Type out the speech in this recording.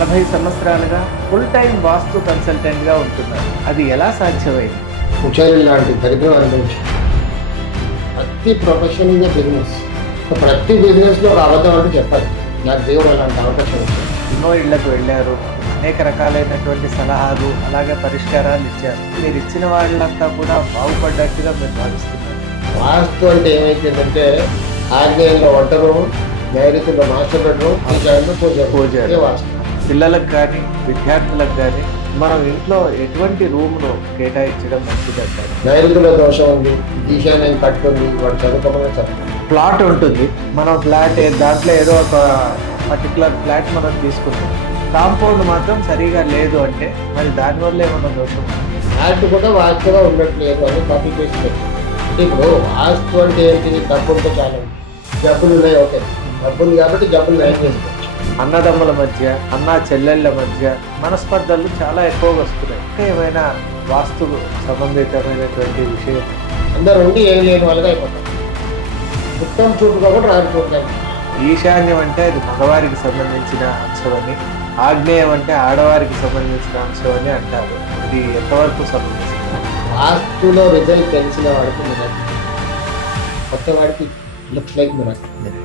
40 సంవత్సరాలుగా full time వాస్తు కన్సల్టెంట్గా ఉంటున్నారు. అది ఎలా సాధ్యమైంది? ఉచారి లాంటి దరిద్రం అనుభవించి ప్రతి ప్రొఫెషన్ ఇస్ బిజినెస్. ప్రతి బిజినెస్లో ఒక అబద్ధం అంటూ చెప్పాలి. నాకు దేవుడు అలాంటి అవకాశం ఇచ్చాడు. ఎన్నో ఇళ్లకు వెళ్ళారు, అనేక రకాలైనటువంటి సలహాలు అలాగే పరిష్కారాలు ఇచ్చారు. మీరు ఇచ్చిన వాళ్ళంతా కూడా బాగుపడ్డట్టుగా మీరు భావిస్తున్నారు. వాస్తు అంటే ఏమైపోయిందంటే ఆగ్నేయంలో వంట రూమ్, నైరుతిలో మాస్టర్ బెడ్రూమ్, ఈశాన్యంలో పూజ. ఇదే వాస్తు. పిల్లలకు కానీ విద్యార్థులకు కానీ మనం ఇంట్లో ఎటువంటి రూమ్ను కేటాయించడం మంచిదంటారు? నైరుతిలో దోషం ఉంది, ఈశాన్యం కట్టుంది, వాడు చదువుకోమని చదువు. ప్లాట్ ఉంటుంది, మనం ఫ్లాట్ దాంట్లో ఏదో ఒక పర్టికులర్ ఫ్లాట్ మనం తీసుకుంటాం, కాంపౌండ్ మాత్రం సరిగా లేదు అంటే మరి దానివల్ల ఏమన్నా దోషం? ఫ్లాట్ కూడా వాస్తుగా ఉండట్లేదు అని కాపీ చేసి పెట్టి. అంటే ఇప్పుడు వాస్తు అంటే ఏంటి? డబ్బులతో చాలా జబ్బులు ఉన్నాయి. ఓకే, డబ్బు ఉంది కాబట్టి జబ్బులు నయం చేసుకోవచ్చు. అన్నదమ్ముల మధ్య, అన్నా చెల్లెళ్ళ మధ్య మనస్పర్ధలు చాలా ఎక్కువగా వస్తున్నాయి. ఇంకా ఏమైనా వాస్తు సంబంధితమైనటువంటి విషయం? అందరూ ఉండి ఏం లేని వాళ్ళగా అయిపోతారు. ఉత్తమ చూపు కాబట్టి రాలిపోతారు. ఈశాన్యం అంటే అది మగవారికి సంబంధించిన అంశం అని, ఆగ్నేయం అంటే ఆడవారికి సంబంధించిన అంశం అని అంటారు. ఇది ఎంతవరకు సంబంధించింది? వాస్తులో రిజల్ట్ తెలిసిన వాడికి మిరాకిల్, కొత్త వాడికి లుక్స్ లైక్ మిరాకిల్.